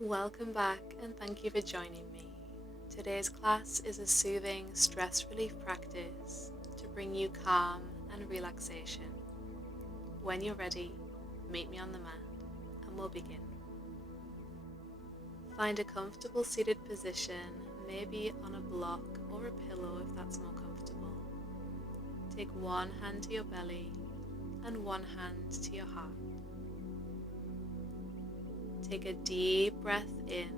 Welcome back and thank you for joining me. Today's class is a soothing stress relief practice to bring you calm and relaxation. When you're ready, meet me on the mat and we'll begin. Find a comfortable seated position, maybe on a block or a pillow if that's more comfortable. Take one hand to your belly and one hand to your heart. Take a deep breath in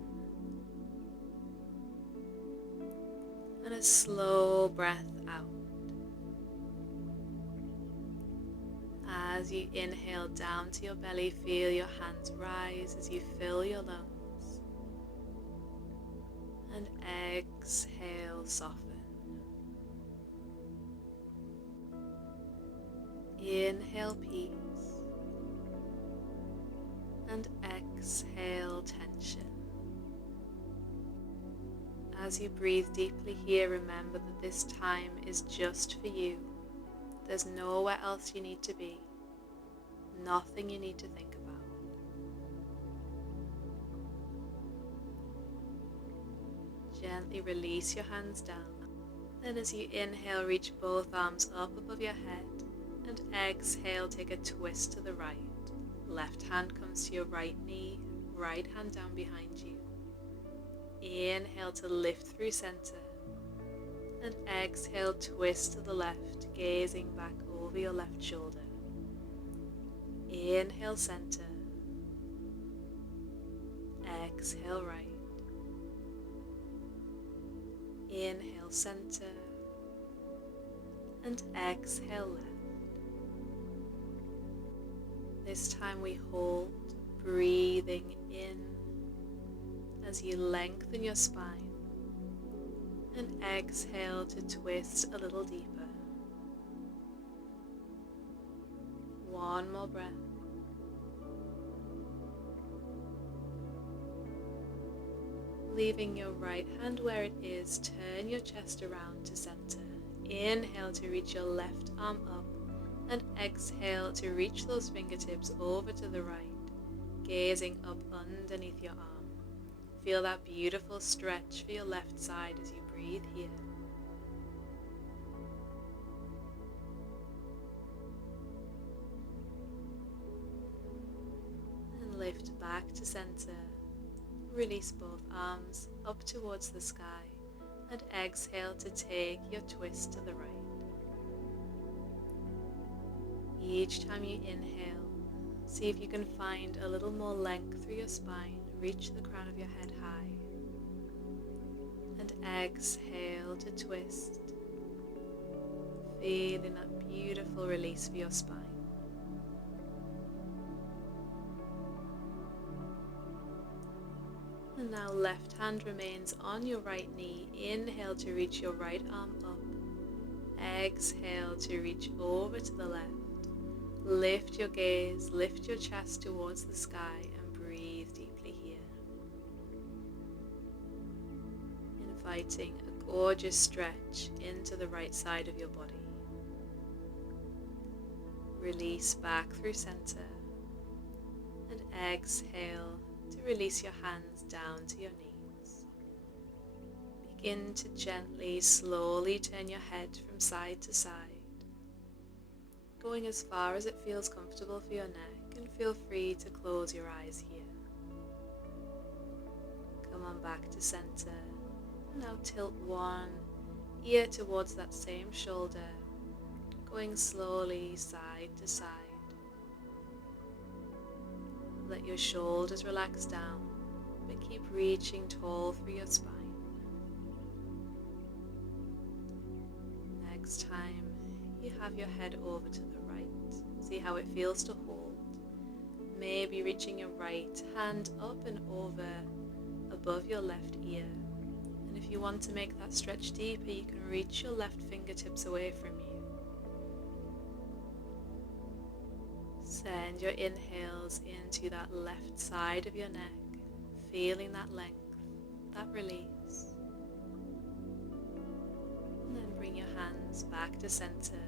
and a slow breath out. As you inhale down to your belly, feel your hands rise as you fill your lungs. And exhale, soften. Inhale, peace. And exhale, tension. As you breathe deeply here, remember that this time is just for you. There's nowhere else you need to be, nothing you need to think about. Gently release your hands down. Then as you inhale, reach both arms up above your head, and exhale, take a twist to the right. Left hand comes to your right knee, right hand down behind you. Inhale to lift through center, and exhale, twist to the left, gazing back over your left shoulder. Inhale, center. Exhale, right. Inhale, center. And exhale, left. This time we hold, breathing in as you lengthen your spine, and exhale to twist a little deeper. One more breath. Leaving your right hand where it is, turn your chest around to center. Inhale to reach your left arm up, and exhale to reach those fingertips over to the right, gazing up underneath your arm. Feel that beautiful stretch for your left side as you breathe here. And lift back to center. Release both arms up towards the sky, and exhale to take your twist to the right. Each time you inhale, see if you can find a little more length through your spine. Reach the crown of your head high. And exhale to twist. Feeling that beautiful release for your spine. And now left hand remains on your right knee. Inhale to reach your right arm up. Exhale to reach over to the left. Lift your gaze, lift your chest towards the sky, and breathe deeply here. Inviting a gorgeous stretch into the right side of your body. Release back through center, and exhale to release your hands down to your knees. Begin to gently, slowly turn your head from side to side, going as far as it feels comfortable for your neck, and feel free to close your eyes here. Come on back to center. Now tilt one ear towards that same shoulder, going slowly side to side. Let your shoulders relax down, but keep reaching tall through your spine. Next time you have your head over to the right, see how it feels to hold. Maybe reaching your right hand up and over above your left ear. And if you want to make that stretch deeper, you can reach your left fingertips away from you. Send your inhales into that left side of your neck, feeling that length, that release. And then bring your hands back to center.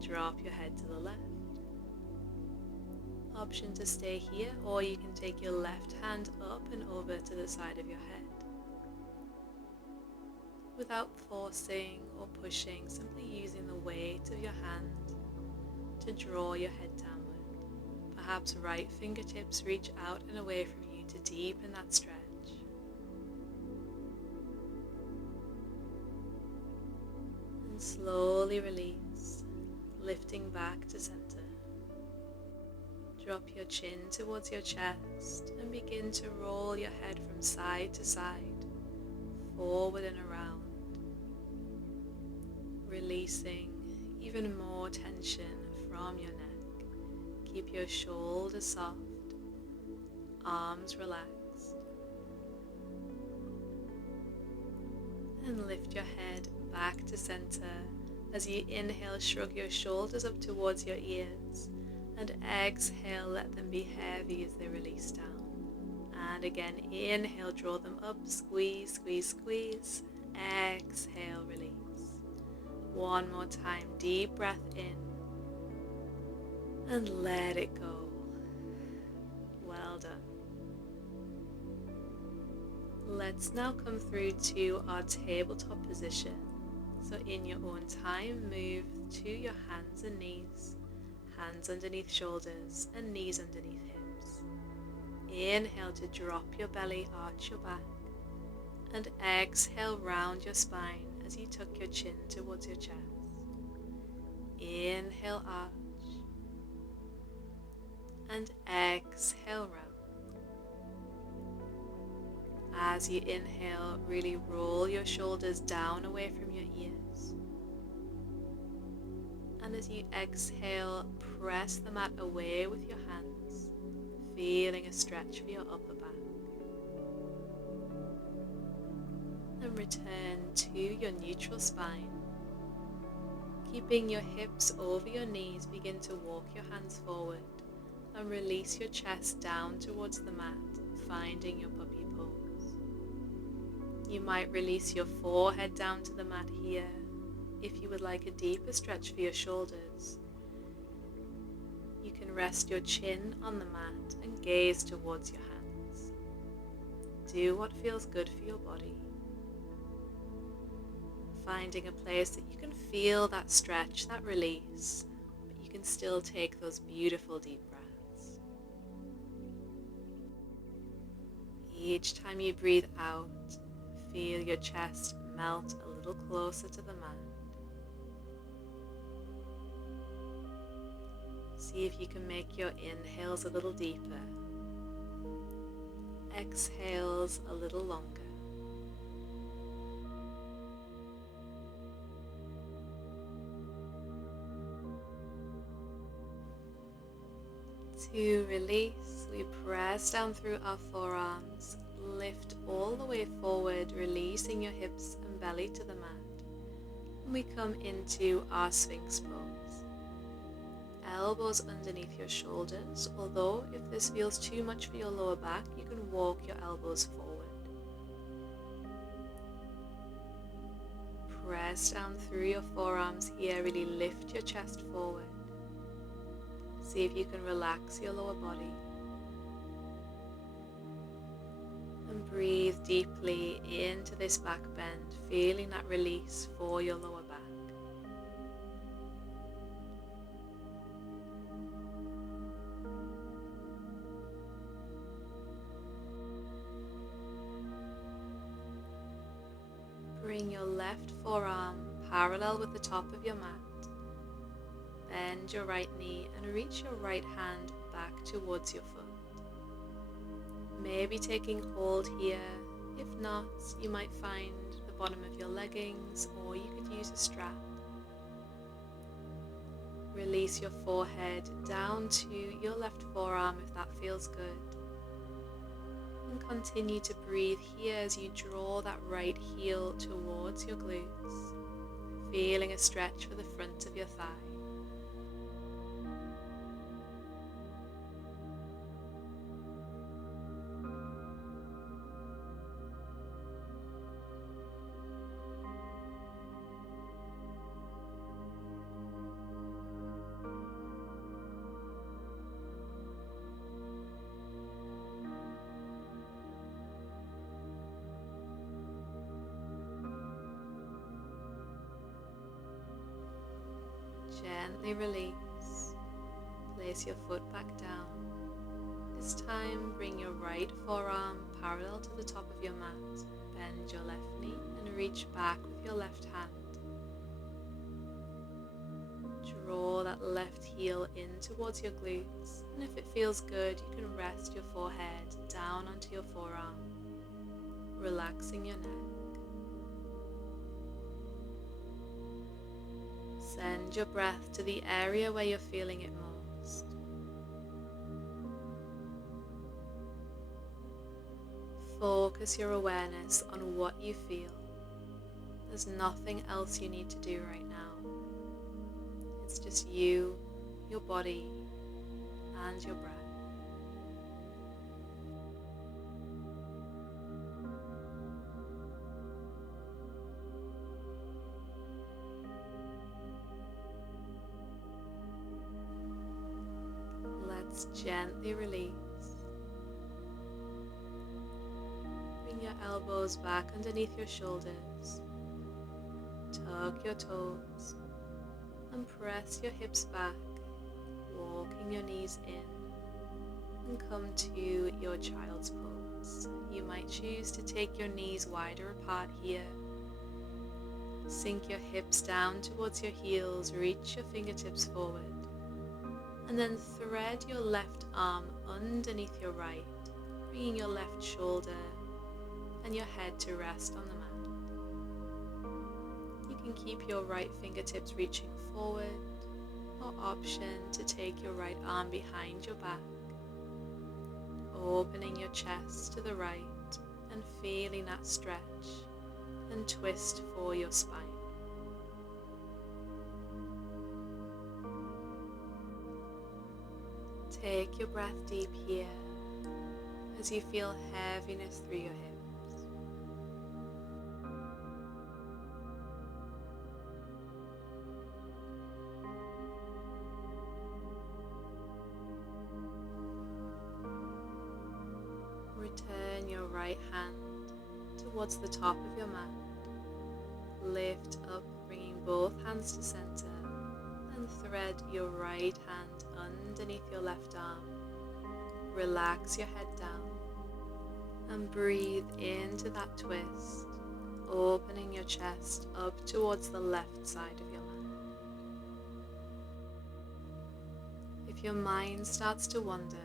Drop your head to the left. Option to stay here, or you can take your left hand up and over to the side of your head. Without forcing or pushing, simply using the weight of your hand to draw your head downward. Perhaps right fingertips reach out and away from you to deepen that stretch. And slowly release, lifting back to center. Drop your chin towards your chest and begin to roll your head from side to side, forward and around, releasing even more tension from your neck. Keep your shoulders soft, arms relaxed, and lift your head back to center. As you inhale, shrug your shoulders up towards your ears, and exhale, let them be heavy as they release down. And again, inhale, draw them up, squeeze, squeeze, squeeze. Exhale, release. One more time, deep breath in, and let it go. Well done. Let's now come through to our tabletop position. So in your own time, move to your hands and knees. Hands underneath shoulders and knees underneath hips. Inhale to drop your belly, arch your back. And exhale, round your spine as you tuck your chin towards your chest. Inhale, arch. And exhale, round. As you inhale, really roll your shoulders down away from your ears. And as you exhale, press the mat away with your hands, feeling a stretch for your upper back. And return to your neutral spine. Keeping your hips over your knees, begin to walk your hands forward and release your chest down towards the mat, finding your puppy pose. You might release your forehead down to the mat here. If you would like a deeper stretch for your shoulders, you can rest your chin on the mat and gaze towards your hands. Do what feels good for your body. Finding a place that you can feel that stretch, that release, but you can still take those beautiful deep breaths. Each time you breathe out, feel your chest melt a little closer to the mat. See if you can make your inhales a little deeper, exhales a little longer. To release, we press down through our forearms, lift all the way forward, releasing your hips and belly to the mat. And we come into our Sphinx pose. Elbows underneath your shoulders, although if this feels too much for your lower back, you can walk your elbows forward. Press down through your forearms here, really lift your chest forward. See if you can relax your lower body. And breathe deeply into this back bend, feeling that release for your lower back. Bring your left forearm parallel with the top of your mat. Bend your right knee and reach your right hand back towards your foot. Maybe taking hold here. If not, you might find the bottom of your leggings, or you could use a strap. Release your forehead down to your left forearm if that feels good. And continue to breathe here as you draw that right heel towards your glutes, feeling a stretch for the front of your thigh. Gently release. Place your foot back down. This time, bring your right forearm parallel to the top of your mat. Bend your left knee and reach back with your left hand. Draw that left heel in towards your glutes, and if it feels good, you can rest your forehead down onto your forearm, relaxing your neck. Send your breath to the area where you're feeling it most. Focus your awareness on what you feel. There's nothing else you need to do right now. It's just you, your body, and your breath. Let's gently release. Bring your elbows back underneath your shoulders. Tuck your toes and press your hips back, walking your knees in, and come to your child's pose. You might choose to take your knees wider apart here. Sink your hips down towards your heels, reach your fingertips forward, and then thread your left arm underneath your right, bringing your left shoulder and your head to rest on the mat. You can keep your right fingertips reaching forward, or option to take your right arm behind your back, opening your chest to the right and feeling that stretch and twist for your spine. Take your breath deep here as you feel heaviness through your hips. Return your right hand towards the top of your mat. Lift up, bringing both hands to center, and thread your right hand underneath your left arm. Relax your head down and breathe into that twist, opening your chest up towards the left side of your mat. If your mind starts to wander,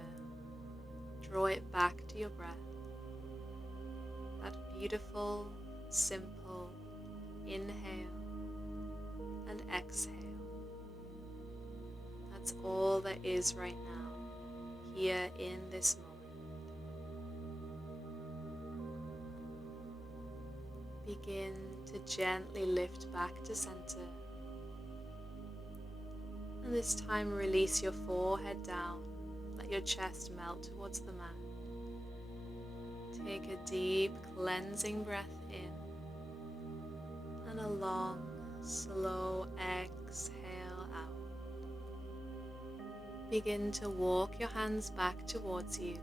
draw it back to your breath. That beautiful, simple inhale and exhale. That's all there is right now, here in this moment. Begin to gently lift back to center. And this time release your forehead down, let your chest melt towards the mat. Take a deep cleansing breath in and a long, slow exhale out. Begin to walk your hands back towards you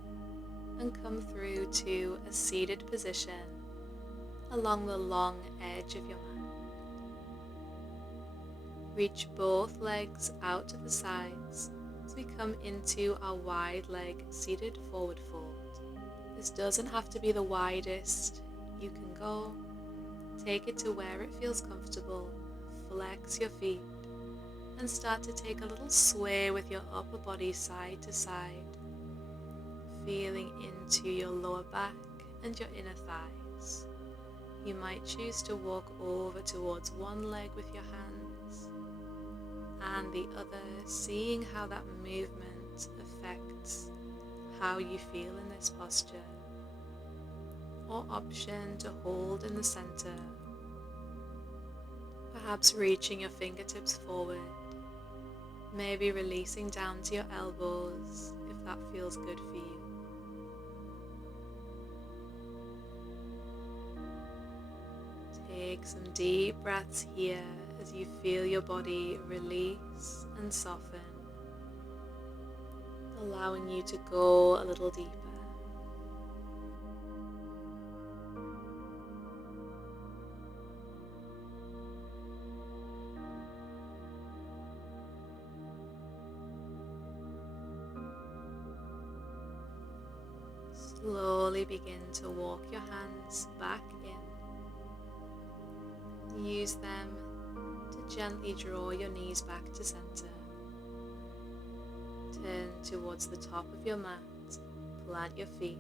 and come through to a seated position along the long edge of your mat. Reach both legs out to the sides as we come into our wide leg seated forward fold. This doesn't have to be the widest you can go. Take it to where it feels comfortable. Flex your feet and start to take a little sway with your upper body side to side, feeling into your lower back and your inner thighs. You might choose to walk over towards one leg with your hands and the other, seeing how that movement affects how you feel in this posture, or option to hold in the center, perhaps reaching your fingertips forward, maybe releasing down to your elbows if that feels good for you. Take some deep breaths here as you feel your body release and soften, allowing you to go a little deeper. Slowly begin to walk your hands back in. Use them to gently draw your knees back to center. Turn towards the top of your mat, plant your feet,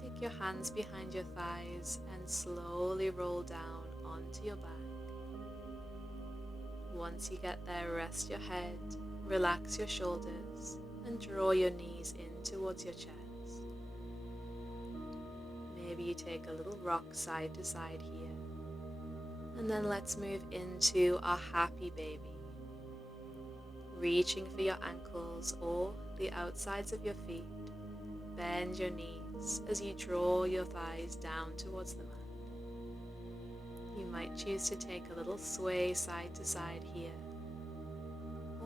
take your hands behind your thighs and slowly roll down onto your back. Once you get there, rest your head, relax your shoulders and draw your knees in towards your chest. Maybe you take a little rock side to side here. And then let's move into our happy baby. Reaching for your ankles or the outsides of your feet, bend your knees as you draw your thighs down towards the mat. You might choose to take a little sway side to side here,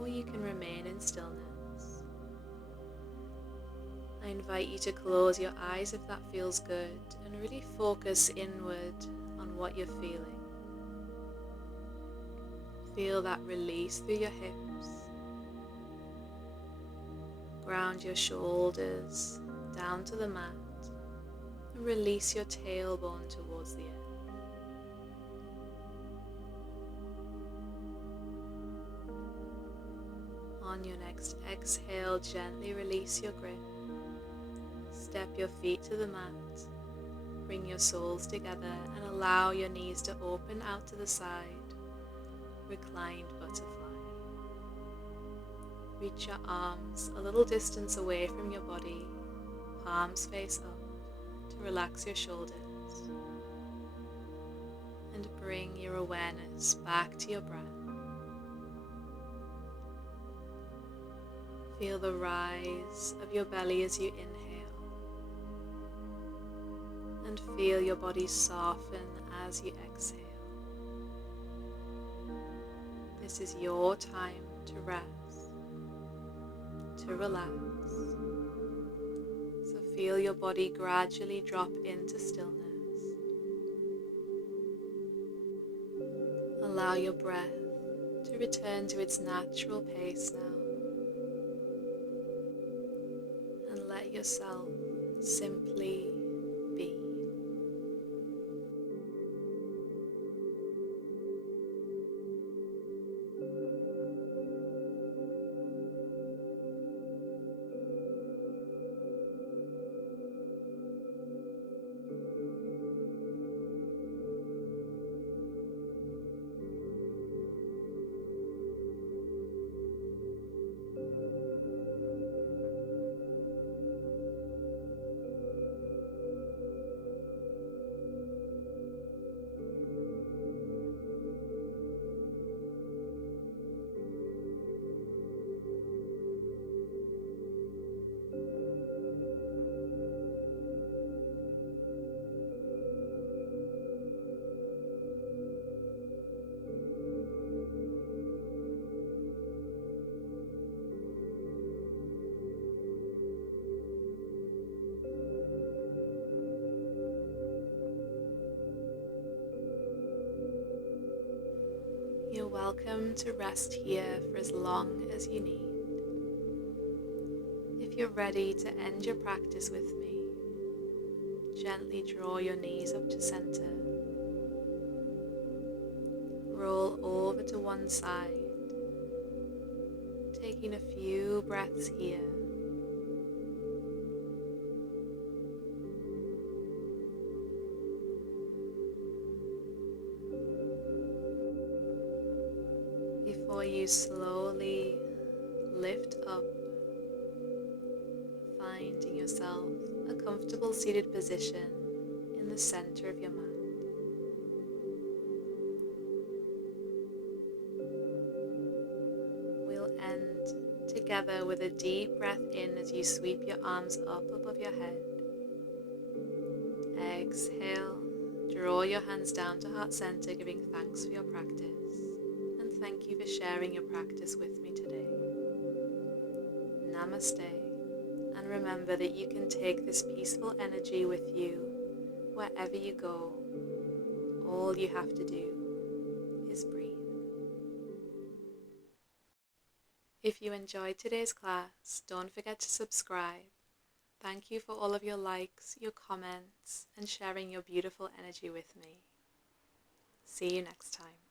or you can remain in stillness. I invite you to close your eyes if that feels good and really focus inward on what you're feeling. Feel that release through your hips. Ground your shoulders down to the mat and release your tailbone towards the earth. On your next exhale, gently release your grip. Step your feet to the mat. Bring your soles together and allow your knees to open out to the side. Reclined butterfly. Reach your arms a little distance away from your body, palms face up to relax your shoulders. And bring your awareness back to your breath. Feel the rise of your belly as you inhale. And feel your body soften as you exhale. This is your time to rest, to relax. So feel your body gradually drop into stillness. Allow your breath to return to its natural pace now. And let yourself simply be. You're welcome to rest here for as long as you need. If you're ready to end your practice with me, gently draw your knees up to center. Roll over to one side, taking a few breaths here. Before you slowly lift up, finding yourself a comfortable seated position in the center of your mat. We'll end together with a deep breath in as you sweep your arms up above your head. Exhale, draw your hands down to heart center, giving thanks for your practice. And thank you for sharing your practice with me today. Namaste, and remember that you can take this peaceful energy with you wherever you go. All you have to do is breathe. If you enjoyed today's class, don't forget to subscribe, Thank you for all of your likes, your comments, and sharing your beautiful energy with me. See you next time.